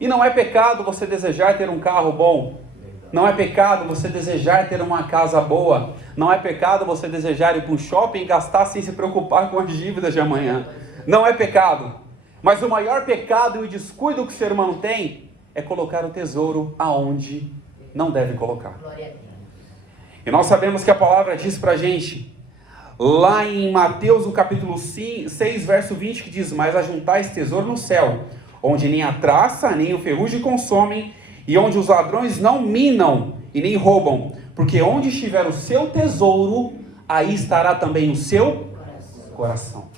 E não é pecado você desejar ter um carro bom. Não é pecado você desejar ter uma casa boa. Não é pecado você desejar ir para um shopping e gastar sem se preocupar com as dívidas de amanhã. Não é pecado. Mas o maior pecado e o descuido que o ser humano tem é colocar o tesouro aonde não deve colocar. E nós sabemos que a palavra diz para a gente, lá em Mateus, no capítulo 6, verso 20, que diz: mas ajuntais tesouro no céu, onde nem a traça, nem o ferrugem consomem, e onde os ladrões não minam e nem roubam, porque onde estiver o seu tesouro, aí estará também o seu coração.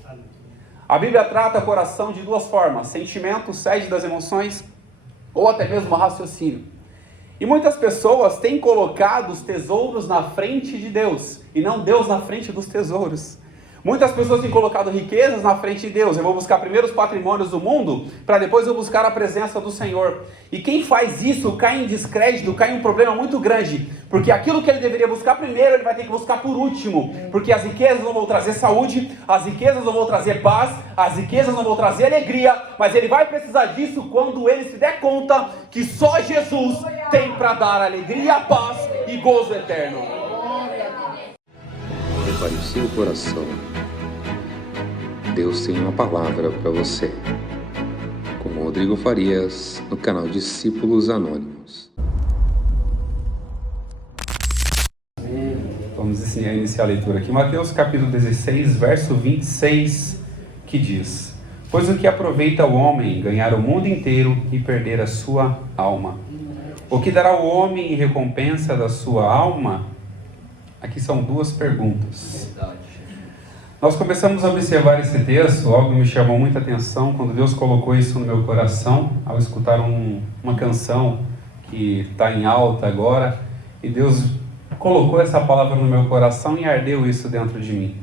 A Bíblia trata o coração de duas formas: sentimento, sede das emoções, ou até mesmo raciocínio. E muitas pessoas têm colocado os tesouros na frente de Deus, e não Deus na frente dos tesouros. Muitas pessoas têm colocado riquezas na frente de Deus. Eu vou buscar primeiro os patrimônios do mundo, para depois eu buscar a presença do Senhor. E quem faz isso cai em descrédito, cai em um problema muito grande, porque aquilo que ele deveria buscar primeiro, ele vai ter que buscar por último, porque as riquezas não vão trazer saúde, as riquezas não vão trazer paz, as riquezas não vão trazer alegria, mas ele vai precisar disso quando ele se der conta que só Jesus tem para dar alegria, paz e gozo eterno. Prepare o seu coração. Deus tem uma palavra para você. Com Rodrigo Farias, no canal Discípulos Anônimos. Vamos iniciar a leitura aqui. Mateus capítulo 16, verso 26, que diz: pois o que aproveita o homem ganhar o mundo inteiro e perder a sua alma? O que dará o homem em recompensa da sua alma? Aqui são duas perguntas. Nós começamos a observar esse texto, algo me chamou muita atenção quando Deus colocou isso no meu coração, ao escutar uma canção que está em alta agora, e Deus colocou essa palavra no meu coração e ardeu isso dentro de mim.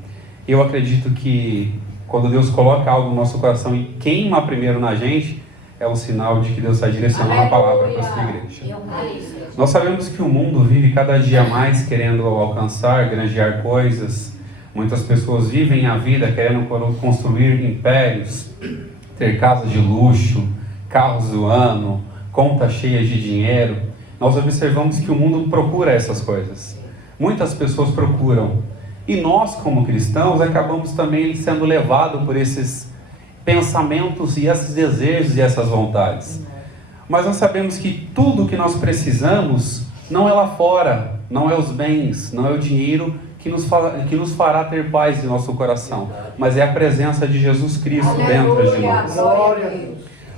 Eu acredito que quando Deus coloca algo no nosso coração e queima primeiro na gente, é um sinal de que Deus está direcionando a palavra para a sua igreja. Nós sabemos que o mundo vive cada dia mais querendo alcançar, granjear coisas. Muitas pessoas vivem a vida querendo construir impérios, ter casas de luxo, carros do ano, contas cheias de dinheiro. Nós observamos que o mundo procura essas coisas. Muitas pessoas procuram. E nós, como cristãos, acabamos também sendo levados por esses pensamentos e esses desejos e essas vontades. Mas nós sabemos que tudo que nós precisamos não é lá fora, não é os bens, não é o dinheiro que nos fará ter paz em nosso coração, mas é a presença de Jesus Cristo dentro de nós.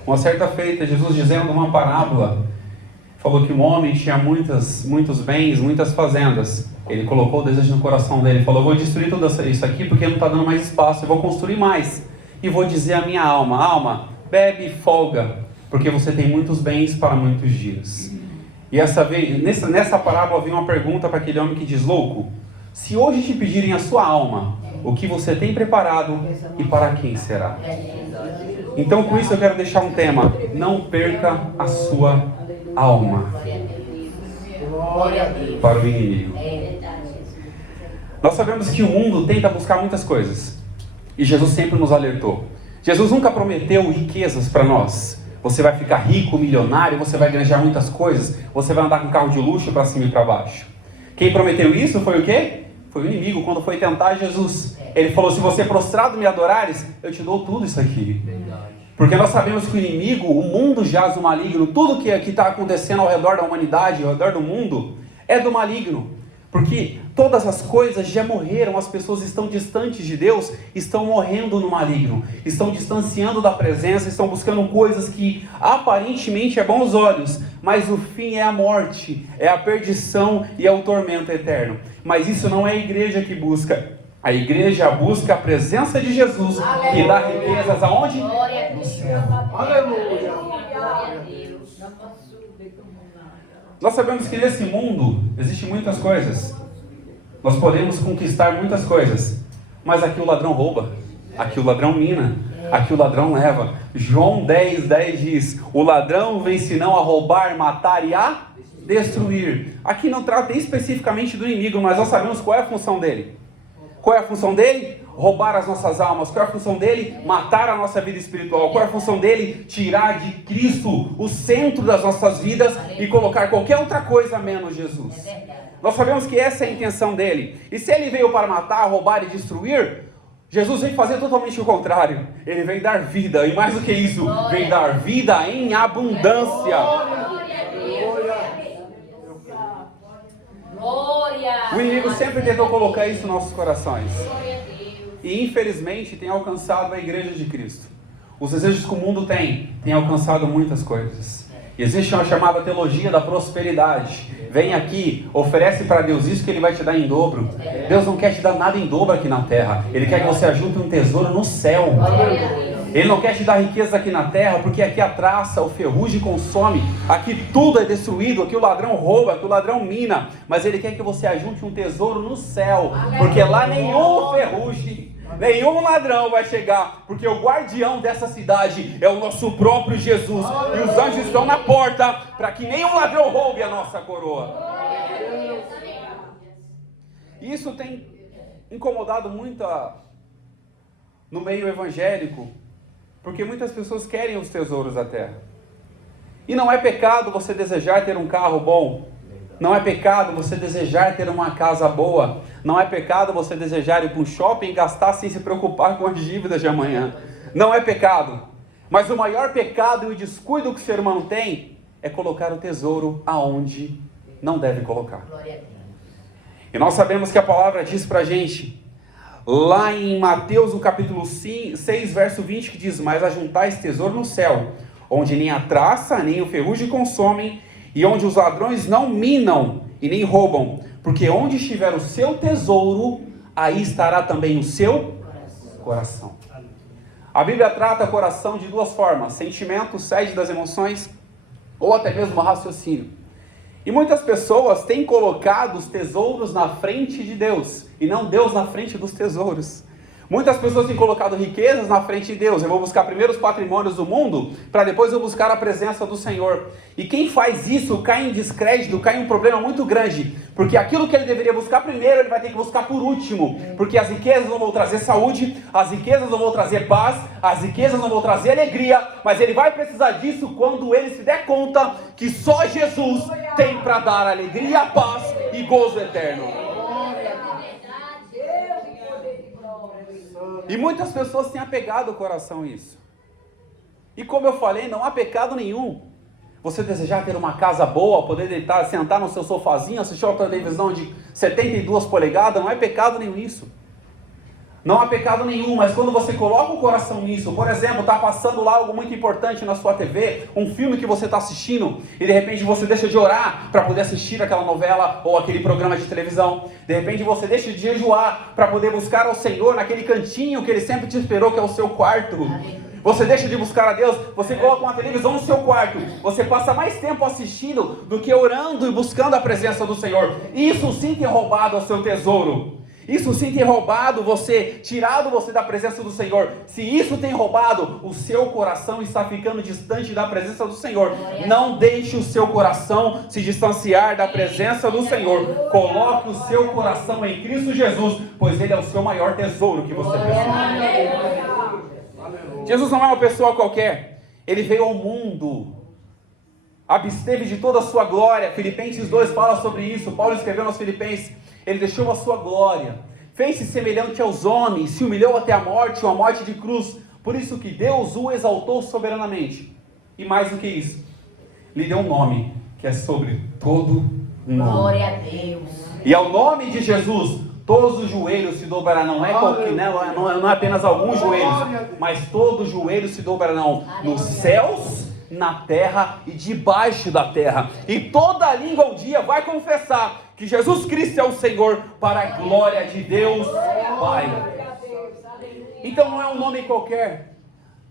Uma certa feita, Jesus dizendo uma parábola, falou que um homem tinha muitos bens, muitas fazendas. Ele colocou o desejo no coração dele, falou: vou destruir tudo isso aqui porque não está dando mais espaço, eu vou construir mais. E vou dizer à minha alma: alma, bebe e folga, porque você tem muitos bens para muitos dias. E nessa parábola vem uma pergunta para aquele homem que diz: louco, se hoje te pedirem a sua alma, o que você tem preparado e para quem será? Então com isso eu quero deixar um tema: não perca a sua alma para o inimigo. Nós sabemos que o mundo tenta buscar muitas coisas, e Jesus sempre nos alertou. Jesus nunca prometeu riquezas para nós. Você vai ficar rico, milionário, você vai ganhar muitas coisas, você vai andar com carro de luxo para cima e para baixo. Quem prometeu isso foi o quê? Foi o inimigo, quando foi tentar Jesus. Ele falou: se você prostrado me adorares, eu te dou tudo isso aqui. Porque nós sabemos que o inimigo, o mundo jaz do maligno, tudo que está acontecendo ao redor da humanidade, ao redor do mundo, é do maligno. Porque todas as coisas já morreram, as pessoas estão distantes de Deus, estão morrendo no maligno, estão distanciando da presença, estão buscando coisas que aparentemente é bom aos olhos, mas o fim é a morte, é a perdição e é o tormento eterno. Mas isso não é a igreja que busca. A igreja busca a presença de Jesus, que dá riquezas aonde? No céu. Aleluia. Nós sabemos que nesse mundo existem muitas coisas. Nós podemos conquistar muitas coisas, mas aqui o ladrão rouba, aqui o ladrão mina, aqui o ladrão leva. João 10:10 diz: o ladrão vem senão a roubar, matar e a destruir. Aqui não trata especificamente do inimigo, mas nós sabemos qual é a função dele. Qual é a função dele? roubar as nossas almas? Qual é a função dele? Matar a nossa vida espiritual. Qual é a função dele? Tirar de Cristo o centro das nossas vidas e colocar qualquer outra coisa menos Jesus. Nós sabemos que essa é a intenção dele. E se ele veio para matar, roubar e destruir, Jesus veio fazer totalmente o contrário. Ele veio dar vida, e mais do que isso, veio dar vida em abundância. O inimigo sempre tentou colocar isso nos nossos corações. E infelizmente tem alcançado a igreja de Cristo. Os desejos que o mundo tem alcançado muitas coisas. E existe uma chamada teologia da prosperidade. Vem aqui, oferece para Deus isso que Ele vai te dar em dobro. Deus não quer te dar nada em dobro aqui na terra. Ele quer que você ajunte um tesouro no céu. Ele não quer te dar riqueza aqui na terra, porque aqui a traça, o ferrugem consome. Aqui tudo é destruído, aqui o ladrão rouba, aqui o ladrão mina. Mas Ele quer que você ajunte um tesouro no céu. Porque lá nenhum ferrugem, nenhum ladrão vai chegar, porque o guardião dessa cidade é o nosso próprio Jesus. E os anjos estão na porta para que nenhum ladrão roube a nossa coroa. Isso tem incomodado muito no meio evangélico, porque muitas pessoas querem os tesouros da terra. E não é pecado você desejar ter um carro bom. Não é pecado você desejar ter uma casa boa. Não é pecado você desejar ir para um shopping e gastar sem se preocupar com as dívidas de amanhã. Não é pecado. Mas o maior pecado e o descuido que o ser humano tem é colocar o tesouro aonde não deve colocar. E nós sabemos que a palavra diz para a gente, lá em Mateus, no capítulo 6, verso 20, que diz: mas ajuntais tesouro no céu, onde nem a traça, nem o ferrugem consomem, e onde os ladrões não minam e nem roubam, porque onde estiver o seu tesouro, aí estará também o seu coração. A Bíblia trata o coração de duas formas: sentimento, sede das emoções, ou até mesmo raciocínio. E muitas pessoas têm colocado os tesouros na frente de Deus, e não Deus na frente dos tesouros. Muitas pessoas têm colocado riquezas na frente de Deus. Eu vou buscar primeiro os patrimônios do mundo, para depois eu buscar a presença do Senhor. E quem faz isso cai em descrédito, cai em um problema muito grande. Porque aquilo que ele deveria buscar primeiro, ele vai ter que buscar por último. Porque as riquezas não vão trazer saúde, as riquezas não vão trazer paz, as riquezas não vão trazer alegria. Mas ele vai precisar disso quando ele se der conta que só Jesus tem para dar alegria, paz e gozo eterno. E muitas pessoas têm apegado o coração a isso. E como eu falei, não há pecado nenhum você desejar ter uma casa boa, poder deitar, sentar no seu sofazinho, assistir uma televisão de 72 polegadas, não é pecado nenhum isso. Não há pecado nenhum, mas quando você coloca o coração nisso, por exemplo, está passando lá algo muito importante na sua TV, um filme que você está assistindo, e de repente você deixa de orar para poder assistir aquela novela ou aquele programa de televisão. De repente você deixa de jejuar para poder buscar ao Senhor naquele cantinho que Ele sempre te esperou, que é o seu quarto. Você deixa de buscar a Deus, você coloca uma televisão no seu quarto, você passa mais tempo assistindo do que orando e buscando a presença do Senhor. Isso sim tem roubado o seu tesouro. Isso sim tem roubado você, tirado você da presença do Senhor. Se isso tem roubado, o seu coração está ficando distante da presença do Senhor. Não deixe o seu coração se distanciar da presença do Senhor. Coloque o seu coração em Cristo Jesus, pois Ele é o seu maior tesouro que você precisa. Jesus não é uma pessoa qualquer. Ele veio ao mundo, absteve de toda a sua glória. Filipenses 2 fala sobre isso. Paulo escreveu aos Filipenses: Ele deixou a sua glória, fez-se semelhante aos homens, se humilhou até a morte, uma morte de cruz. Por isso que Deus o exaltou soberanamente. E mais do que isso, lhe deu um nome que é sobre todo nome. Glória a Deus. E ao nome de Jesus, todos os joelhos se dobrarão. Não é apenas alguns joelhos, mas todos os joelhos se dobrarão nos céus, na terra e debaixo da terra. E toda língua um dia vai confessar que Jesus Cristo é o Senhor, para a glória de Deus Pai. Então não é um nome qualquer,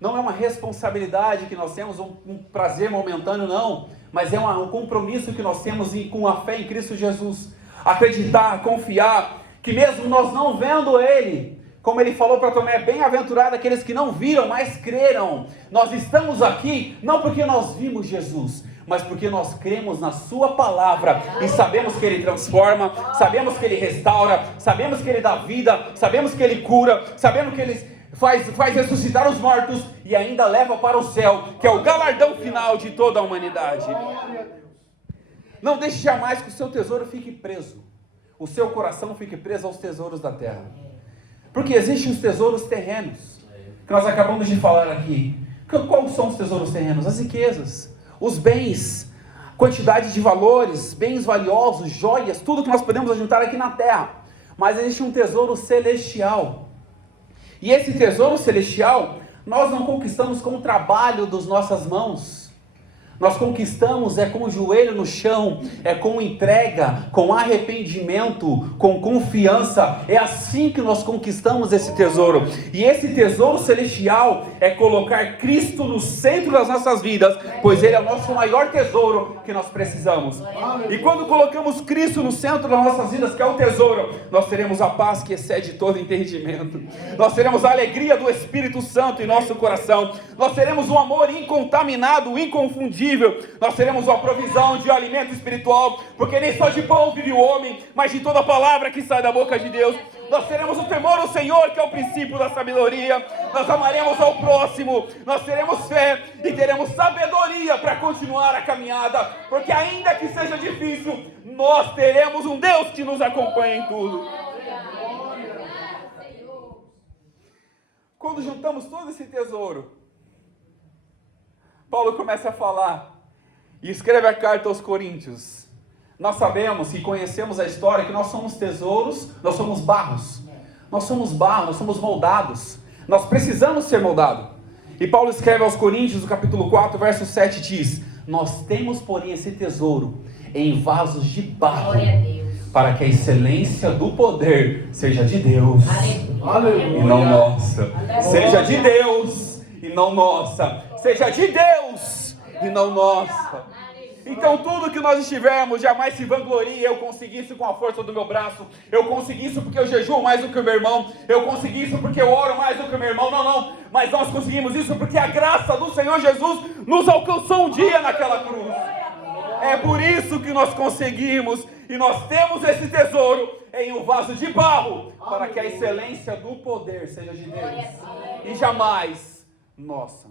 não é uma responsabilidade que nós temos, um prazer momentâneo, não, mas é um compromisso que nós temos com a fé em Cristo Jesus. Acreditar, confiar, que mesmo nós não vendo Ele, Como ele falou para Tomé, bem-aventurado aqueles que não viram, mas creram. Nós estamos aqui não porque nós vimos Jesus, mas porque nós cremos na sua palavra e sabemos que ele transforma, sabemos que ele restaura, sabemos que ele dá vida, sabemos que ele cura, sabemos que ele faz ressuscitar os mortos e ainda leva para o céu, que é o galardão final de toda a humanidade. Não deixe jamais que o seu tesouro fique preso, o seu coração fique preso aos tesouros da terra, porque existem os tesouros terrenos, que nós acabamos de falar aqui. Quais são os tesouros terrenos? As riquezas, os bens, quantidade de valores, bens valiosos, joias, tudo que nós podemos ajuntar aqui na terra. Mas existe um tesouro celestial. E esse tesouro celestial, nós não conquistamos com o trabalho das nossas mãos. Nós conquistamos com o joelho no chão, com entrega, com arrependimento, com confiança. É assim que nós conquistamos esse tesouro. E esse tesouro celestial é colocar Cristo no centro das nossas vidas, pois Ele é o nosso maior tesouro que nós precisamos. E quando colocamos Cristo no centro das nossas vidas, que é o tesouro, nós teremos a paz que excede todo entendimento. Nós teremos a alegria do Espírito Santo em nosso coração. Nós teremos um amor incontaminado, inconfundível. Nós teremos uma provisão de alimento espiritual, porque nem só de pão vive o homem, mas de toda palavra que sai da boca de Deus. Nós teremos o temor ao Senhor, que é o princípio da sabedoria. Nós amaremos ao próximo, nós teremos fé e teremos sabedoria para continuar a caminhada, porque ainda que seja difícil, nós teremos um Deus que nos acompanha em tudo. Quando juntamos todo esse tesouro, Paulo começa a falar e escreve a carta aos Coríntios. Nós sabemos e conhecemos a história que nós somos tesouros, nós somos barros. Nós somos barro, nós somos moldados. Nós precisamos ser moldados. E Paulo escreve aos Coríntios, no capítulo 4, verso 7, diz: nós temos, porém, esse tesouro em vasos de barro, para que a excelência do poder seja de Deus. Aleluia. E não nossa. Aleluia. Seja de Deus e não nossa. Seja de Deus e não nossa. Então tudo que nós estivermos, jamais se vanglorie. Eu consegui isso com a força do meu braço. Eu consegui isso porque eu jejuo mais do que o meu irmão. Eu consegui isso porque eu oro mais do que o meu irmão. Não. Mas nós conseguimos isso porque a graça do Senhor Jesus nos alcançou um dia naquela cruz. É por isso que nós conseguimos. E nós temos esse tesouro em um vaso de barro, para que a excelência do poder seja de Deus e jamais nossa.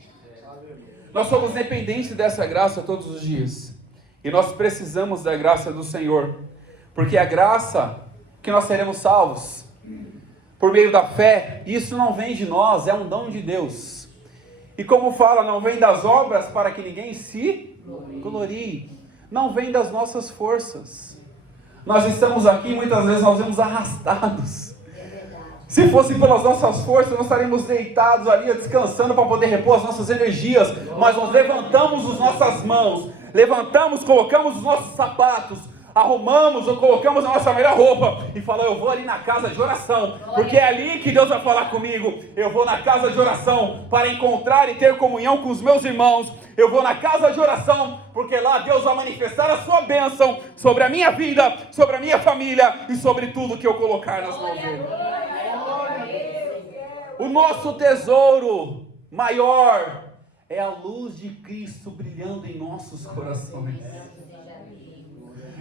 Nós somos dependentes dessa graça todos os dias. E nós precisamos da graça do Senhor. Porque a graça que nós seremos salvos por meio da fé, isso não vem de nós, é um dom de Deus. E como fala, não vem das obras para que ninguém se glorie. Não vem das nossas forças. Nós estamos aqui, muitas vezes nós vemos arrastados. Se fosse pelas nossas forças, nós estaríamos deitados ali, descansando para poder repor as nossas energias. Mas nós levantamos as nossas mãos, levantamos, colocamos os nossos sapatos, arrumamos ou colocamos a nossa melhor roupa e falamos: eu vou ali na casa de oração, porque é ali que Deus vai falar comigo. Eu vou na casa de oração para encontrar e ter comunhão com os meus irmãos. Eu vou na casa de oração, porque lá Deus vai manifestar a sua bênção sobre a minha vida, sobre a minha família e sobre tudo que eu colocar nas mãos dele. O nosso tesouro maior é a luz de Cristo brilhando em nossos corações.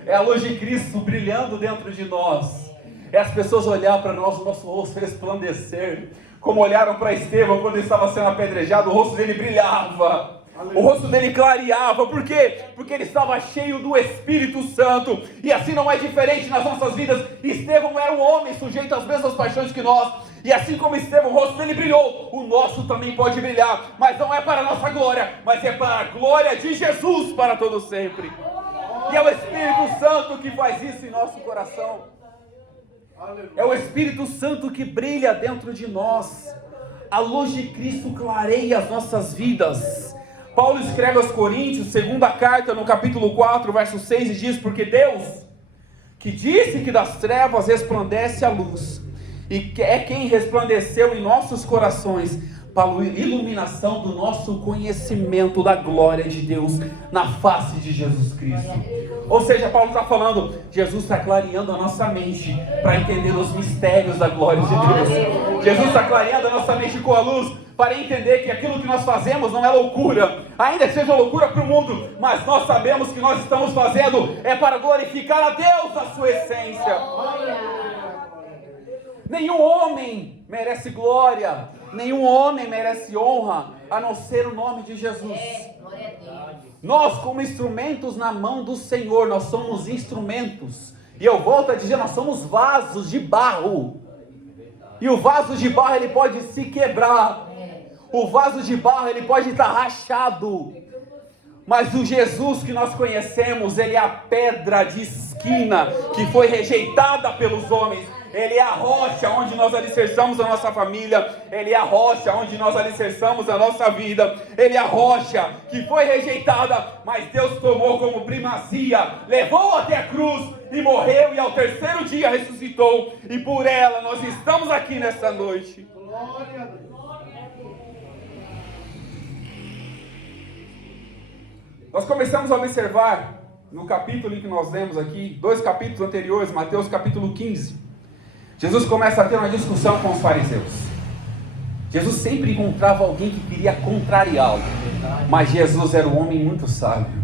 É a luz de Cristo brilhando dentro de nós. É as pessoas olhar para nós, o nosso rosto resplandecer. Como olharam para Estevão quando ele estava sendo apedrejado, o rosto dele brilhava. O rosto dele clareava. Por quê? Porque ele estava cheio do Espírito Santo. E assim não é diferente nas nossas vidas. Estevão era um homem sujeito às mesmas paixões que nós. E assim como Estevão, o rosto dele brilhou, o nosso também pode brilhar. Mas não é para a nossa glória, mas é para a glória de Jesus para todo sempre. E é o Espírito Santo que faz isso em nosso coração. É o Espírito Santo que brilha dentro de nós. A luz de Cristo clareia as nossas vidas. Paulo escreve aos Coríntios, segunda carta, no capítulo 4, verso 6, e diz: porque Deus, que disse que das trevas resplandece a luz, e é quem resplandeceu em nossos corações, para a iluminação do nosso conhecimento da glória de Deus na face de Jesus Cristo. Ou seja, Paulo está falando, Jesus está clareando a nossa mente para entender os mistérios da glória de Deus. Jesus está clareando a nossa mente com a luz para entender que aquilo que nós fazemos não é loucura, ainda que seja loucura para o mundo, mas nós sabemos que nós estamos fazendo é para glorificar a Deus, a sua essência. Nenhum homem merece glória, nenhum homem merece honra, a não ser o nome de Jesus. Nós, como instrumentos na mão do Senhor, nós somos instrumentos. E eu volto a dizer, nós somos vasos de barro. E o vaso de barro, ele pode se quebrar. O vaso de barro, ele pode estar rachado. Mas o Jesus que nós conhecemos, ele é a pedra de esquina que foi rejeitada pelos homens. Ele é a rocha onde nós alicerçamos a nossa família. Ele é a rocha onde nós alicerçamos a nossa vida. Ele é a rocha que foi rejeitada, mas Deus tomou como primazia, levou até a cruz e morreu, e ao terceiro dia ressuscitou. E por ela nós estamos aqui nessa noite. Glória a Deus. Nós começamos a observar no capítulo em que nós lemos aqui, 2 capítulos anteriores, Mateus capítulo 15. Jesus começa a ter uma discussão com os fariseus. Jesus sempre encontrava alguém que queria contrariá-lo, mas Jesus era um homem muito sábio.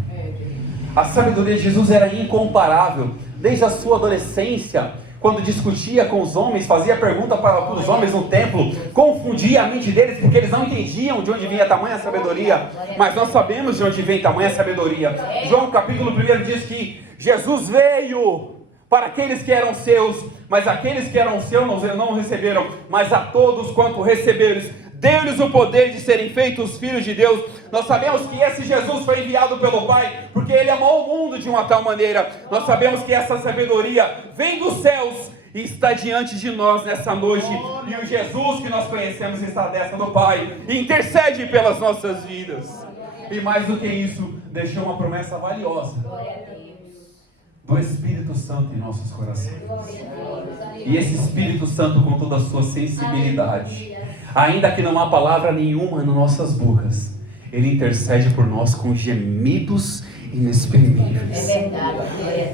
A sabedoria de Jesus era incomparável. Desde a sua adolescência, quando discutia com os homens, fazia pergunta para os homens no templo, confundia a mente deles, porque eles não entendiam de onde vinha tamanha sabedoria, mas nós sabemos de onde vem tamanha sabedoria. João capítulo 1 diz que Jesus veio para aqueles que eram seus, mas aqueles que eram seus não receberam, mas a todos quanto receberam, deu-lhes o poder de serem feitos filhos de Deus. Nós sabemos que esse Jesus foi enviado pelo Pai, porque Ele amou o mundo de uma tal maneira. Nós sabemos que essa sabedoria vem dos céus e está diante de nós nessa noite, e o Jesus que nós conhecemos está à destra do Pai, e intercede pelas nossas vidas. E mais do que isso, deixou uma promessa valiosa do Espírito Santo em nossos corações. E esse Espírito Santo, com toda a sua sensibilidade, ainda que não há palavra nenhuma nas nossas bocas, Ele intercede por nós com gemidos inexprimíveis.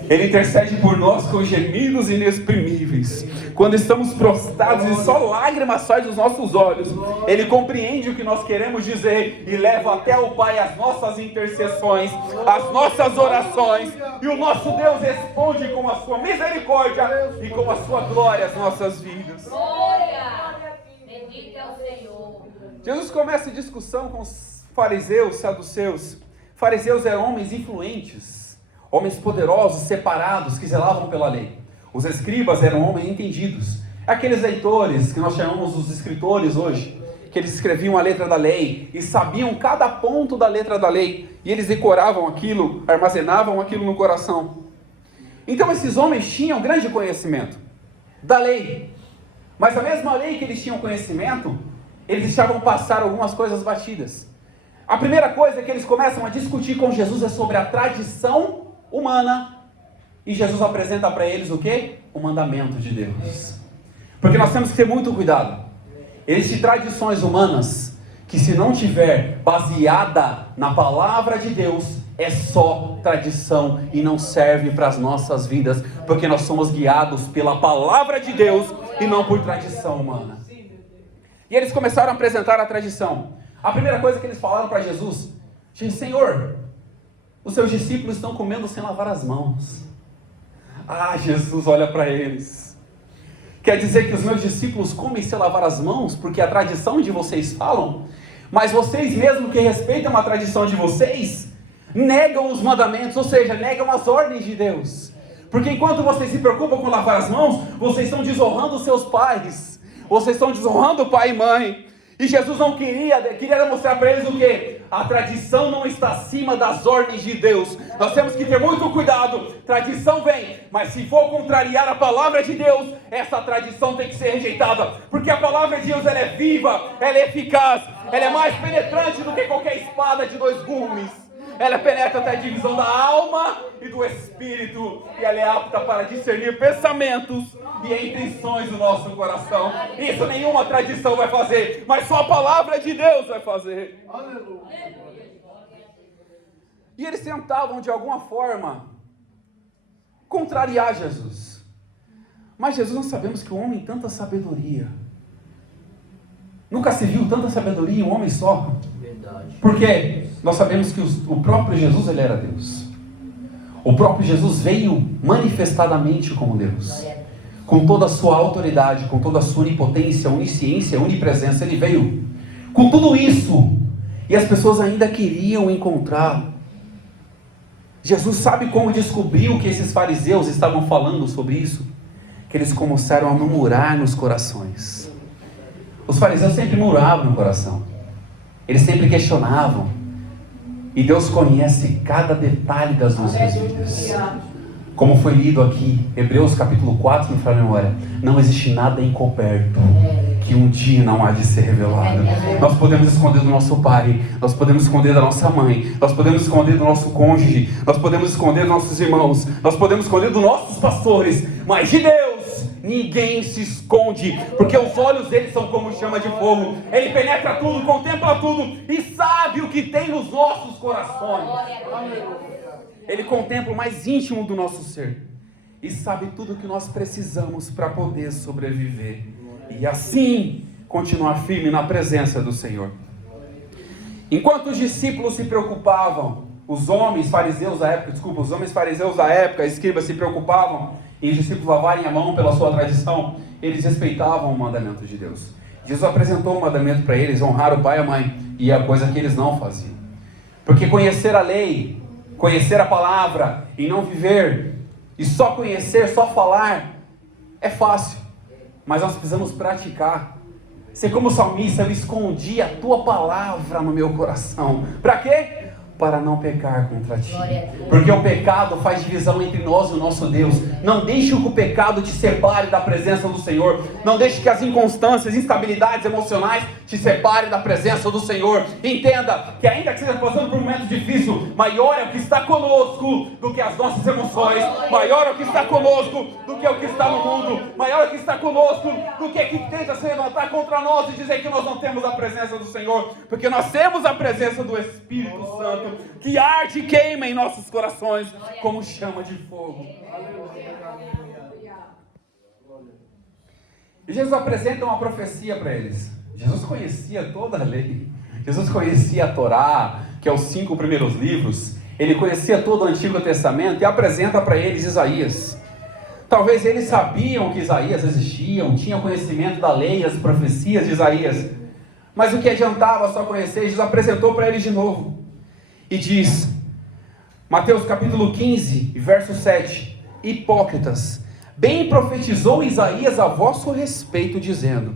Ele intercede por nós com gemidos inexprimíveis. Quando estamos prostrados e só lágrimas saem dos nossos olhos, Ele compreende o que nós queremos dizer e leva até o Pai as nossas intercessões, as nossas orações, e o nosso Deus responde com a sua misericórdia e com a sua glória às nossas vidas. Bendito é o Senhor. Jesus começa a discussão com os fariseus, saduceus. Fariseus eram homens influentes, homens poderosos, separados, que zelavam pela lei. Os escribas eram homens entendidos, aqueles leitores que nós chamamos os escritores hoje, que eles escreviam a letra da lei e sabiam cada ponto da letra da lei, e eles decoravam aquilo, armazenavam aquilo no coração. Então esses homens tinham grande conhecimento da lei, mas a mesma lei que eles tinham conhecimento, eles deixavam passar algumas coisas batidas. A primeira coisa que eles começam a discutir com Jesus é sobre a tradição humana. E Jesus apresenta para eles o quê? O mandamento de Deus. Porque nós temos que ter muito cuidado. Existem tradições humanas que, se não tiver baseada na palavra de Deus, é só tradição e não serve para as nossas vidas, porque nós somos guiados pela palavra de Deus e não por tradição humana. E eles começaram a apresentar a tradição. A primeira coisa que eles falaram para Jesus: Senhor, os seus discípulos estão comendo sem lavar as mãos. Ah, Jesus olha para eles. Quer dizer que os meus discípulos comem sem lavar as mãos, porque a tradição de vocês falam, mas vocês mesmo que respeitam a tradição de vocês, negam os mandamentos, ou seja, negam as ordens de Deus. Porque enquanto vocês se preocupam com lavar as mãos, vocês estão desonrando os seus pais, vocês estão desonrando o pai e mãe. E Jesus não queria demonstrar para eles o quê? A tradição não está acima das ordens de Deus. Nós temos que ter muito cuidado. Tradição vem, mas se for contrariar a palavra de Deus, essa tradição tem que ser rejeitada. Porque a palavra de Deus, ela é viva, ela é eficaz, ela é mais penetrante do que qualquer espada de 2 gumes. ela penetra até a divisão da alma e do espírito, e ela é apta para discernir pensamentos e intenções do nosso coração. Isso nenhuma tradição vai fazer, mas só a palavra de Deus vai fazer. E eles tentavam de alguma forma contrariar Jesus. Mas Jesus, nós sabemos que o homem tem tanta sabedoria. Nunca se viu tanta sabedoria em um homem só. Verdade. Porque nós sabemos que o próprio Jesus, ele era Deus. O próprio Jesus veio manifestadamente como Deus. Com toda a sua autoridade, com toda a sua onipotência, onisciência, onipresença, ele veio com tudo isso. E as pessoas ainda queriam encontrá-lo. Jesus sabe como descobriu que esses fariseus estavam falando sobre isso? Que eles começaram a murmurar nos corações. Os fariseus sempre murmuravam no coração. Eles sempre questionavam. E Deus conhece cada detalhe das nossas vidas. Como foi lido aqui, Hebreus capítulo 4, no Frá Memória. Não existe nada encoberto que um dia não há de ser revelado. Nós podemos esconder do nosso pai, nós podemos esconder da nossa mãe, nós podemos esconder do nosso cônjuge, nós podemos esconder dos nossos irmãos, nós podemos esconder dos nossos pastores, mas de Deus ninguém se esconde, porque os olhos dele são como chama de fogo. Ele penetra tudo, contempla tudo e sabe o que tem nos nossos corações. Ele contempla o mais íntimo do nosso ser e sabe tudo o que nós precisamos para poder sobreviver e assim continuar firme na presença do Senhor. Enquanto os discípulos se preocupavam, os homens fariseus da época, escribas se preocupavam em os discípulos lavarem a mão pela sua tradição, eles respeitavam o mandamento de Deus. Jesus apresentou um mandamento para eles, honrar o pai e a mãe, e é a coisa que eles não faziam. Porque conhecer a lei, conhecer a palavra e não viver, e só conhecer, só falar, é fácil, mas nós precisamos praticar. Ser como salmista, eu escondi a tua palavra no meu coração. Para quê? Para não pecar contra ti. Porque o pecado faz divisão entre nós e o nosso Deus. Não deixe que o pecado te separe da presença do Senhor. Não deixe que as inconstâncias, instabilidades emocionais te separem da presença do Senhor. Entenda que ainda que esteja passando por um momento difícil, maior é o que está conosco do que as nossas emoções. Maior é o que está conosco do que o que está no mundo. Maior é o que está conosco do que que tenta se levantar contra nós e dizer que nós não temos a presença do Senhor. Porque nós temos a presença do Espírito Santo, que arde e queima em nossos corações como chama de fogo. E Jesus apresenta uma profecia para eles. Jesus conhecia toda a lei. Jesus conhecia a Torá, que é os 5 primeiros livros. Ele conhecia todo o Antigo Testamento e apresenta para eles Isaías. Talvez eles sabiam que Isaías existia, tinham conhecimento da lei e das profecias de Isaías. Mas o que adiantava só conhecer? Jesus apresentou para eles de novo. E diz, Mateus capítulo 15, verso 7, hipócritas, bem profetizou Isaías a vosso respeito, dizendo,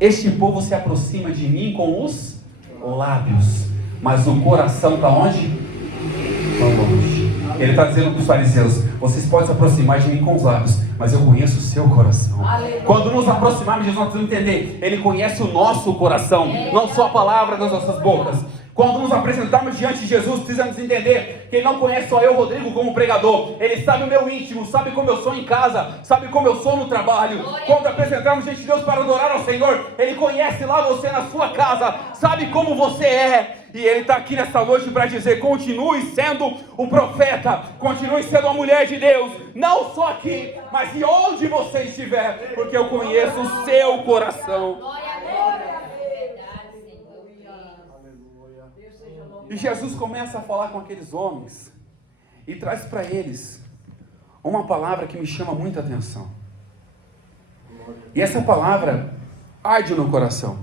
este povo se aproxima de mim com os lábios, mas o coração está onde? Está longe. Ele está dizendo para os fariseus, vocês podem se aproximar de mim com os lábios, mas eu conheço o seu coração. Aleluia. Quando nos aproximarmos de Jesus, nós precisamos entender, Ele conhece o nosso coração, não só a palavra das nossas bocas. Quando nos apresentarmos diante de Jesus, precisamos entender que Ele não conhece só eu, Rodrigo, como pregador. Ele sabe o meu íntimo, sabe como eu sou em casa, sabe como eu sou no trabalho. Quando apresentarmos diante de Deus para adorar ao Senhor, Ele conhece lá você na sua casa, sabe como você é. E Ele está aqui nessa noite para dizer, continue sendo o profeta, continue sendo a mulher de Deus, não só aqui, mas de onde você estiver, porque eu conheço o seu coração. E Jesus começa a falar com aqueles homens e traz para eles uma palavra que me chama muita atenção. E essa palavra arde no coração.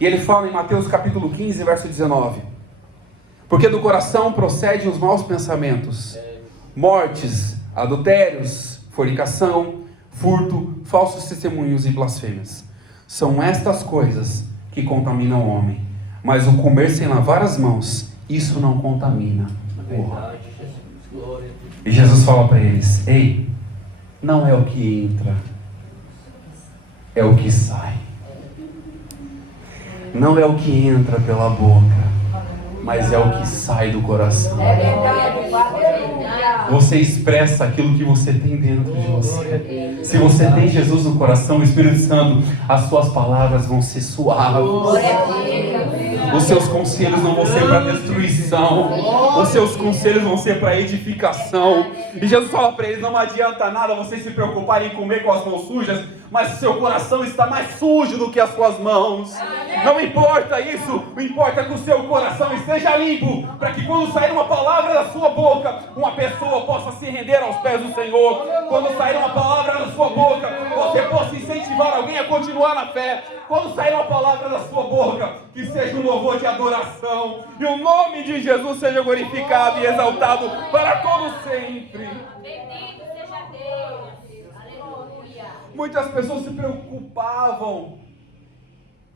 E ele fala em Mateus capítulo 15, verso 19. Porque do coração procedem os maus pensamentos, mortes, adultérios, fornicação, furto, falsos testemunhos e blasfêmias. São estas coisas que contaminam o homem. Mas o comer sem lavar as mãos, isso não contamina. E Jesus fala para eles, ei, não é o que entra, é o que sai. Não é o que entra pela boca, mas é o que sai do coração. Você expressa aquilo que você tem dentro de você. Se você tem Jesus no coração, o Espírito Santo, as suas palavras vão ser suaves. Os seus conselhos não vão ser para destruição. Os seus conselhos vão ser para edificação. E Jesus fala para eles: não adianta nada vocês se preocuparem em comer com as mãos sujas, mas o seu coração está mais sujo do que as suas mãos. Não importa isso, o importa é que o seu coração esteja limpo, para que quando sair uma palavra da sua boca, uma pessoa possa se render aos pés do Senhor. Quando sair uma palavra da sua boca, você possa incentivar alguém a continuar na fé. Quando sair uma palavra da sua boca, que seja um louvor de adoração, e o nome de Jesus seja glorificado e exaltado para todo sempre. Bendito seja Deus. Aleluia. Muitas pessoas se preocupavam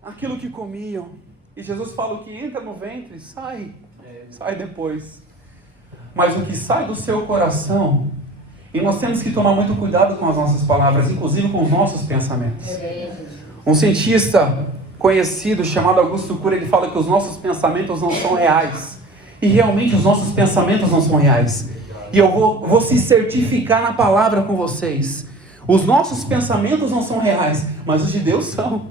aquilo que comiam, e Jesus fala: o que entra no ventre sai depois, mas o que sai do seu coração. E nós temos que tomar muito cuidado com as nossas palavras, inclusive com os nossos pensamentos. Um cientista conhecido chamado Augusto Cury, ele fala que os nossos pensamentos não são reais, e realmente os nossos pensamentos não são reais. E eu vou se certificar na palavra com vocês: os nossos pensamentos não são reais, mas os de Deus são.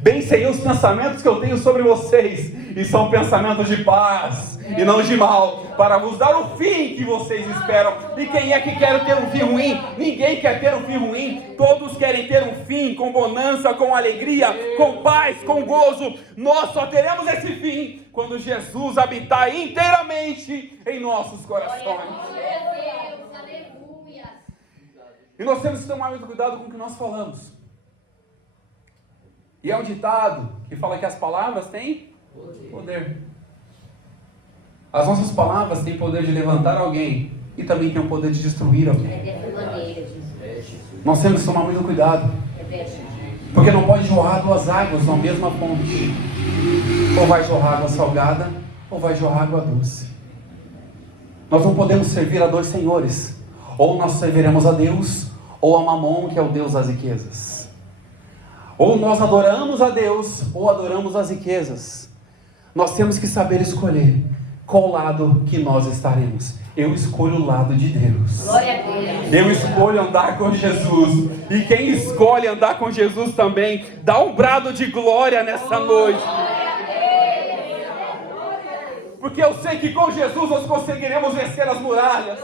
Bem sei os pensamentos que eu tenho sobre vocês, e são pensamentos de paz e não de mal, para vos dar o fim que vocês esperam. E quem é que quer ter um fim ruim? Ninguém quer ter um fim ruim. Todos querem ter um fim com bonança, com alegria, com paz, com gozo. Nós só teremos esse fim quando Jesus habitar inteiramente em nossos corações. E nós temos que tomar muito cuidado com o que nós falamos. E é um ditado que fala que as palavras têm poder. As nossas palavras têm poder de levantar alguém e também têm o poder de destruir alguém. Nós temos que tomar muito cuidado, porque não pode jorrar duas águas na mesma fonte. Ou vai jorrar água salgada, ou vai jorrar água doce. Nós não podemos servir a dois senhores. Ou nós serviremos a Deus, ou a Mamon, que é o Deus das riquezas. Ou nós adoramos a Deus, ou adoramos as riquezas. Nós temos que saber escolher qual lado que nós estaremos. Eu escolho o lado de Deus. Glória a Deus. Eu escolho andar com Jesus. E quem escolhe andar com Jesus também, dá um brado de glória nessa noite. Porque eu sei que com Jesus nós conseguiremos vencer as muralhas.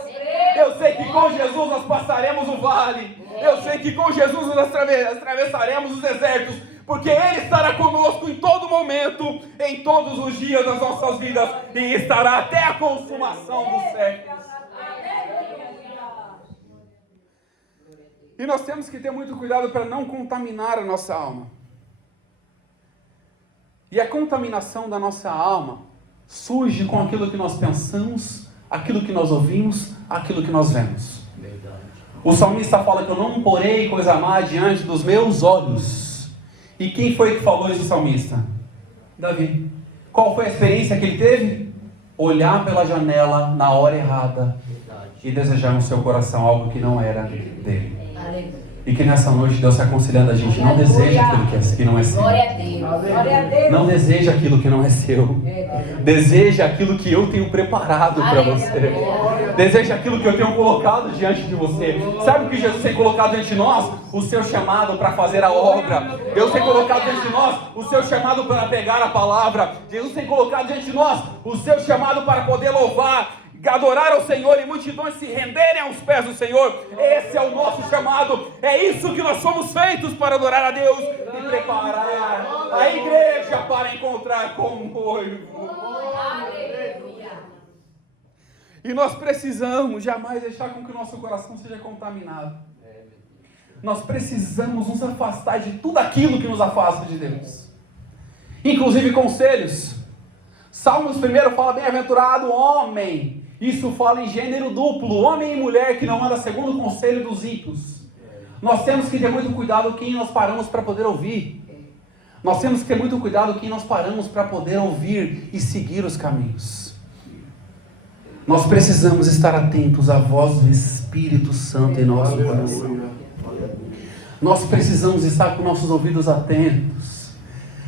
Eu sei que com Jesus nós passaremos o vale. Eu sei que com Jesus nós atravessaremos os desertos. Porque Ele estará conosco em todo momento, em todos os dias das nossas vidas. E estará até a consumação dos séculos. E nós temos que ter muito cuidado para não contaminar a nossa alma. E a contaminação da nossa alma surge com aquilo que nós pensamos, aquilo que nós ouvimos, aquilo que nós vemos. O salmista fala que eu não porei coisa má diante dos meus olhos. E quem foi que falou isso, salmista? Davi. Qual foi a experiência que ele teve? Olhar pela janela na hora errada e desejar no seu coração algo que não era dele. E que nessa noite Deus está aconselhando a gente: não deseja aquilo que não é seu. Não deseja aquilo que não é seu. Deseja aquilo que eu tenho preparado para você. Deseja aquilo que eu tenho colocado diante de você. Sabe o que Jesus tem colocado diante de nós? O seu chamado para fazer a obra. Deus tem colocado diante de nós o seu chamado para pegar a palavra. Jesus tem colocado diante de nós o seu chamado para poder louvar, adorar ao Senhor e multidões se renderem aos pés do Senhor. Esse é o nosso chamado. É isso que nós somos feitos, para adorar a Deus e preparar a igreja para encontrar com o noivo. E nós precisamos jamais deixar com que o nosso coração seja contaminado. Nós precisamos nos afastar de tudo aquilo que nos afasta de Deus, inclusive conselhos. Salmos 1 fala: bem-aventurado homem. Isso fala em gênero duplo, homem e mulher, que não anda segundo o conselho dos ímpios. Nós temos que ter muito cuidado quem nós paramos para poder ouvir. Nós temos que ter muito cuidado quem nós paramos para poder ouvir e seguir os caminhos. Nós precisamos estar atentos à voz do Espírito Santo em nosso coração. Nós precisamos estar com nossos ouvidos atentos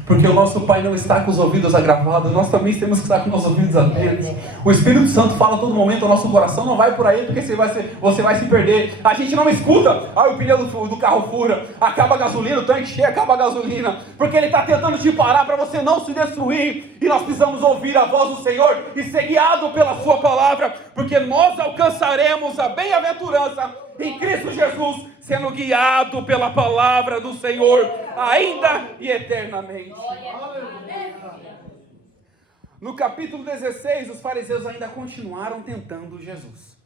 Porque o nosso Pai não está com os ouvidos agravados, nós também temos que estar com os ouvidos atentos. O Espírito Santo fala a todo momento ao nosso coração, não vai por aí porque você vai se perder. A gente não escuta, o pneu do carro fura, acaba a gasolina, o tanque cheio, acaba a gasolina, porque ele está tentando te parar para você não se destruir. E nós precisamos ouvir a voz do Senhor e ser guiado pela sua palavra, porque nós alcançaremos a bem-aventurança em Cristo Jesus, sendo guiado pela palavra do Senhor, ainda e eternamente. No capítulo 16, os fariseus ainda continuaram tentando Jesus.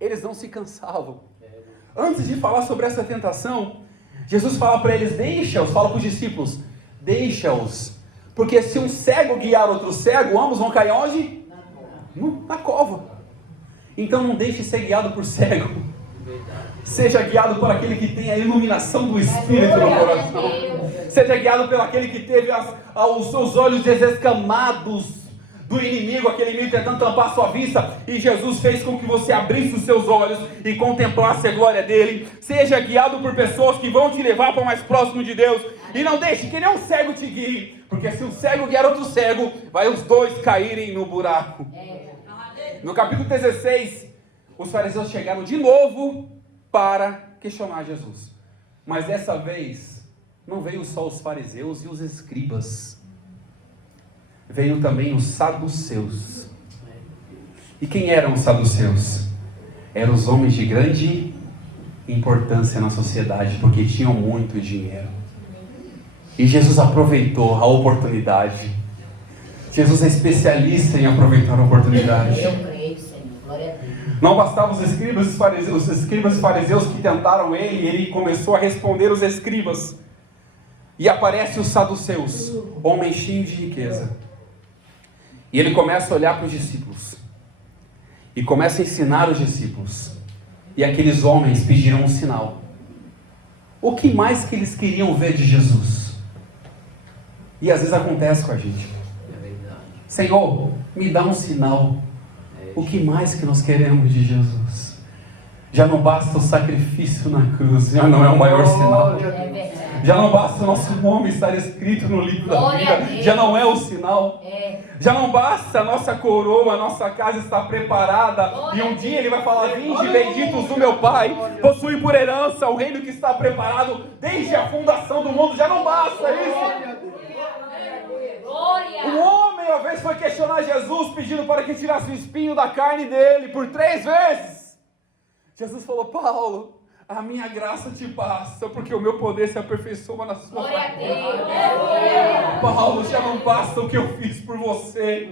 Eles não se cansavam. Antes de falar sobre essa tentação, Jesus fala para eles, deixa-os, fala para os discípulos, deixa-os, porque se um cego guiar outro cego, ambos vão cair onde? Na cova. Então não deixe ser guiado por cego. Seja guiado por aquele que tem a iluminação do Espírito no coração. Seja guiado por aquele que teve os seus olhos desescamados do inimigo, aquele inimigo tentando tampar a sua vista, e Jesus fez com que você abrisse os seus olhos e contemplasse a glória dele. Seja guiado por pessoas que vão te levar para mais próximo de Deus, e não deixe que nem um cego te guie, porque se um cego guiar outro cego, vai os dois caírem no buraco. No capítulo 16, os fariseus chegaram de novo para questionar Jesus. Mas dessa vez, não veio só os fariseus e os escribas. Veio também os saduceus. E quem eram os saduceus? Eram os homens de grande importância na sociedade, porque tinham muito dinheiro. E Jesus aproveitou a oportunidade. Jesus é especialista em aproveitar a oportunidade. Não bastavam os escribas e fariseus que tentaram ele começou a responder os escribas. E aparece os saduceus, homens cheios de riqueza. E ele começa a olhar para os discípulos. E começa a ensinar os discípulos. E aqueles homens pediram um sinal. O que mais que eles queriam ver de Jesus? E às vezes acontece com a gente. Senhor, me dá um sinal. O que mais que nós queremos de Jesus? Já não basta o sacrifício na cruz, já não é o maior sinal. Já não basta o nosso nome estar escrito no livro da vida, já não é o sinal. Já não basta a nossa coroa, a nossa casa estar preparada, e um dia ele vai falar, vinde benditos do meu Pai, possui por herança o reino que está preparado desde a fundação do mundo. Já não basta isso. Um homem uma vez foi questionar Jesus, pedindo para que tirasse o espinho da carne dele por 3 vezes. Jesus falou, Paulo, a minha graça te basta, porque o meu poder se aperfeiçoa na sua fraqueza. Paulo, já não basta o que eu fiz por você.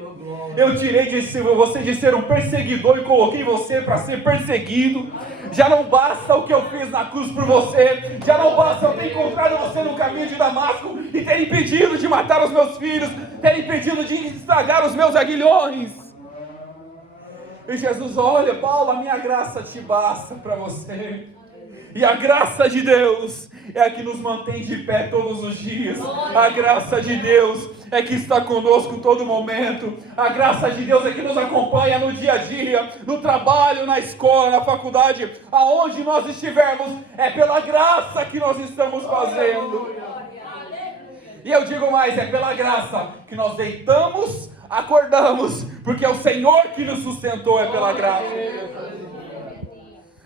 Eu tirei você de ser um perseguidor e coloquei você para ser perseguido. Já não basta o que eu fiz na cruz por você. Já não basta eu ter encontrado você no caminho de Damasco e ter impedido de matar os meus filhos, ter impedido de estragar os meus aguilhões. E Jesus, olha, Paulo, a minha graça te basta para você. E a graça de Deus é a que nos mantém de pé todos os dias. A graça de Deus é que está conosco todo momento. A graça de Deus é que nos acompanha no dia a dia, no trabalho, na escola, na faculdade, aonde nós estivermos. É pela graça que nós estamos fazendo. E eu digo mais, é pela graça que nós deitamos, acordamos, porque é o Senhor que nos sustentou, é pela graça.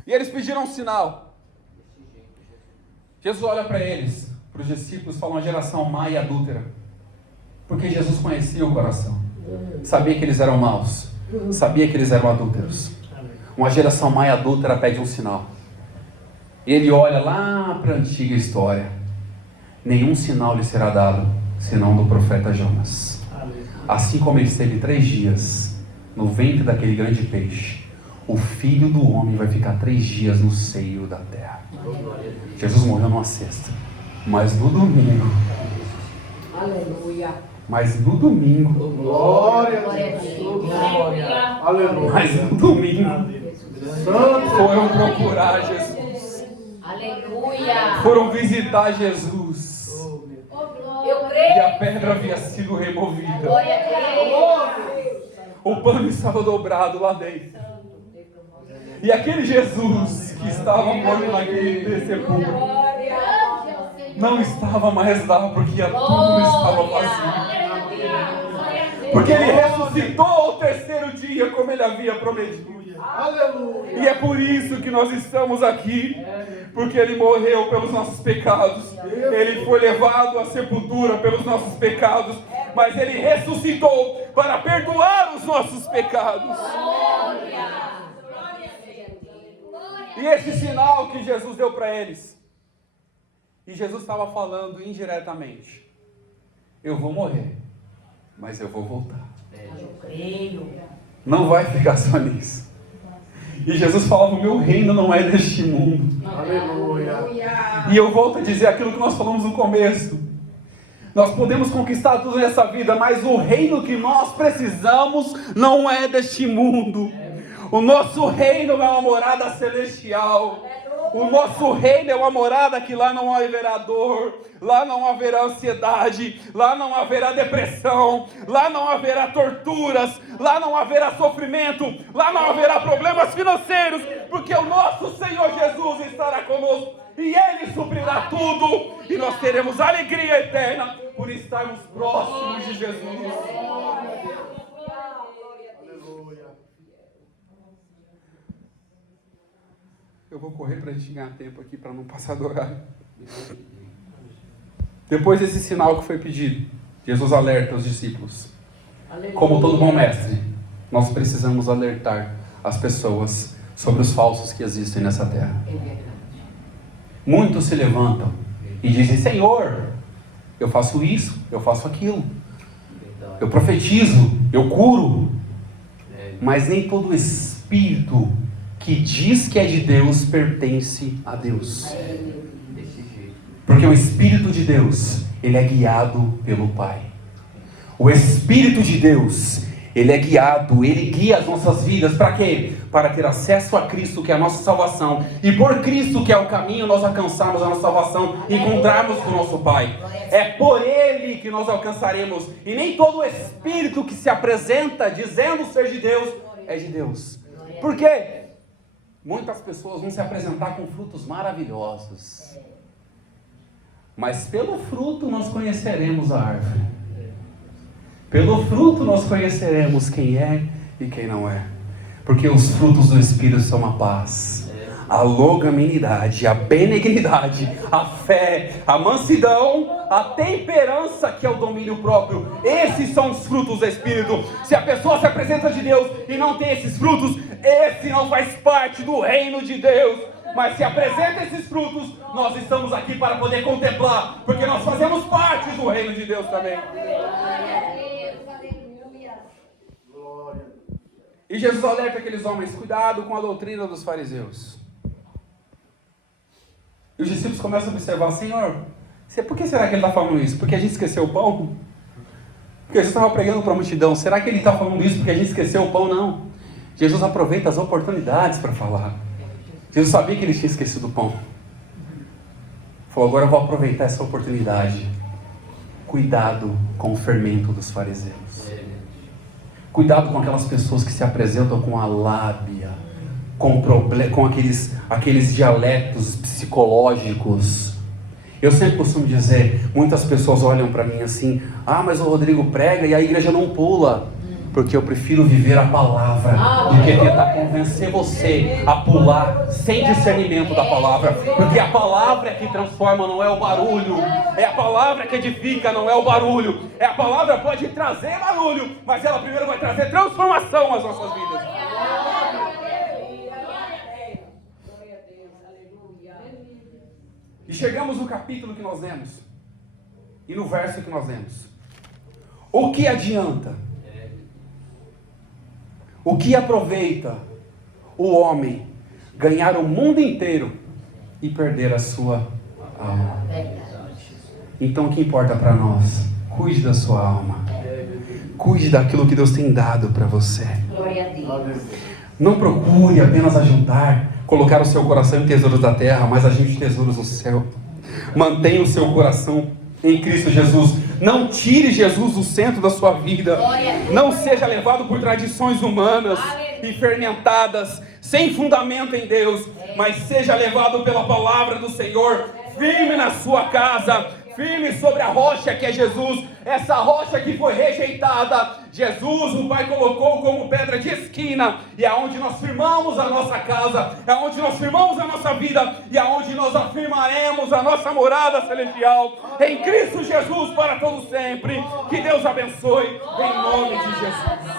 E eles pediram um sinal. Jesus olha para eles, para os discípulos, fala uma geração má e adúltera. Porque Jesus conhecia o coração. Sabia que eles eram maus. Sabia que eles eram adúlteros. Uma geração má e adúltera pede um sinal. E ele olha lá para a antiga história. Nenhum sinal lhe será dado, senão do profeta Jonas. Assim como ele esteve 3 dias no ventre daquele grande peixe, o Filho do Homem vai ficar 3 dias no seio da terra. Jesus morreu numa sexta, mas no domingo, Aleluia. mas no domingo, Glória a Deus. Aleluia. Aleluia. mas no domingo, foram procurar Jesus, Aleluia. foram visitar Jesus, Eu e creio. a pedra havia sido removida, Glória a Deus. o pano estava dobrado lá dentro, e aquele Jesus que estava morto naquele sepulcro, não estava mais lá, porque tudo estava vazio. Porque Ele ressuscitou ao terceiro dia, como Ele havia prometido. Aleluia. E é por isso que nós estamos aqui, porque Ele morreu pelos nossos pecados, Ele foi levado à sepultura pelos nossos pecados, mas Ele ressuscitou para perdoar os nossos pecados. E esse sinal que Jesus deu para eles, e Jesus estava falando indiretamente: eu vou morrer, mas eu vou voltar. Eu creio. Não vai ficar só nisso. E Jesus falava: o meu reino não é deste mundo. Aleluia. E eu volto a dizer aquilo que nós falamos no começo. Nós podemos conquistar tudo nessa vida, mas o reino que nós precisamos não é deste mundo. O nosso reino é uma morada celestial. O nosso reino é uma morada que lá não haverá dor, lá não haverá ansiedade, lá não haverá depressão, lá não haverá torturas, lá não haverá sofrimento, lá não haverá problemas financeiros, porque o nosso Senhor Jesus estará conosco e Ele suprirá tudo, e nós teremos alegria eterna por estarmos próximos de Jesus. Eu vou correr para a gente ganhar tempo aqui, para não passar do horário. Depois desse sinal que foi pedido, Jesus alerta os discípulos. Como todo bom mestre, nós precisamos alertar as pessoas sobre os falsos que existem nessa terra. Muitos se levantam e dizem: Senhor, eu faço isso, eu faço aquilo, eu profetizo, eu curo. Mas nem todo espírito que diz que é de Deus pertence a Deus. Porque o Espírito de Deus, ele é guiado pelo Pai. O Espírito de Deus, ele é guiado, ele guia as nossas vidas. Para quê? Para ter acesso a Cristo, que é a nossa salvação. E por Cristo, que é o caminho, nós alcançarmos a nossa salvação, encontrarmos com o nosso Pai. É por Ele que nós alcançaremos. E nem todo Espírito que se apresenta dizendo ser de Deus, é de Deus. Por quê? Muitas pessoas vão se apresentar com frutos maravilhosos, mas pelo fruto nós conheceremos a árvore. Pelo fruto nós conheceremos quem é e quem não é. Porque os frutos do Espírito são a paz, a longanimidade, a benignidade, a fé, a mansidão, a temperança, que é o domínio próprio. Esses são os frutos do Espírito. Se a pessoa se apresenta de Deus e não tem esses frutos, esse não faz parte do reino de Deus. Mas se apresenta esses frutos, nós estamos aqui para poder contemplar, porque nós fazemos parte do reino de Deus também. E Jesus alerta aqueles homens: cuidado com a doutrina dos fariseus. E os discípulos começam a observar: Senhor, por que será que ele está falando isso? Porque a gente esqueceu o pão? Porque Jesus estava pregando para a multidão. Será que ele está falando isso porque a gente esqueceu o pão? Não. Jesus aproveita as oportunidades para falar. Jesus sabia que ele tinha esquecido o pão. Falou: agora eu vou aproveitar essa oportunidade. Cuidado com o fermento dos fariseus. Cuidado com aquelas pessoas que se apresentam com a lábia, com aqueles dialetos psicológicos. Eu sempre costumo dizer, muitas pessoas olham para mim assim: ah, mas o Rodrigo prega e a igreja não pula. Porque eu prefiro viver a palavra do que tentar convencer você a pular sem discernimento da palavra. Porque a palavra é que transforma, não é o barulho. É a palavra que edifica, não é o barulho. É a palavra pode trazer barulho, mas ela primeiro vai trazer transformação às nossas vidas. E chegamos no capítulo que nós lemos, e no verso que nós lemos. O que adianta? O que aproveita o homem ganhar o mundo inteiro e perder a sua alma? Então o que importa para nós? Cuide da sua alma. Cuide daquilo que Deus tem dado para você. Não procure apenas ajuntar, colocar o seu coração em tesouros da terra, mas ajunte tesouros no céu. Mantenha o seu coração em Cristo Jesus. Não tire Jesus do centro da sua vida. Não seja levado por tradições humanas e fermentadas, sem fundamento em Deus, mas seja levado pela palavra do Senhor, firme na sua casa, firme sobre a rocha que é Jesus, essa rocha que foi rejeitada. Jesus, o Pai colocou como pedra de esquina, e é onde nós firmamos a nossa casa, é onde nós firmamos a nossa vida, e é onde nós afirmaremos a nossa morada celestial, em Cristo Jesus para todo sempre. Que Deus abençoe, em nome de Jesus.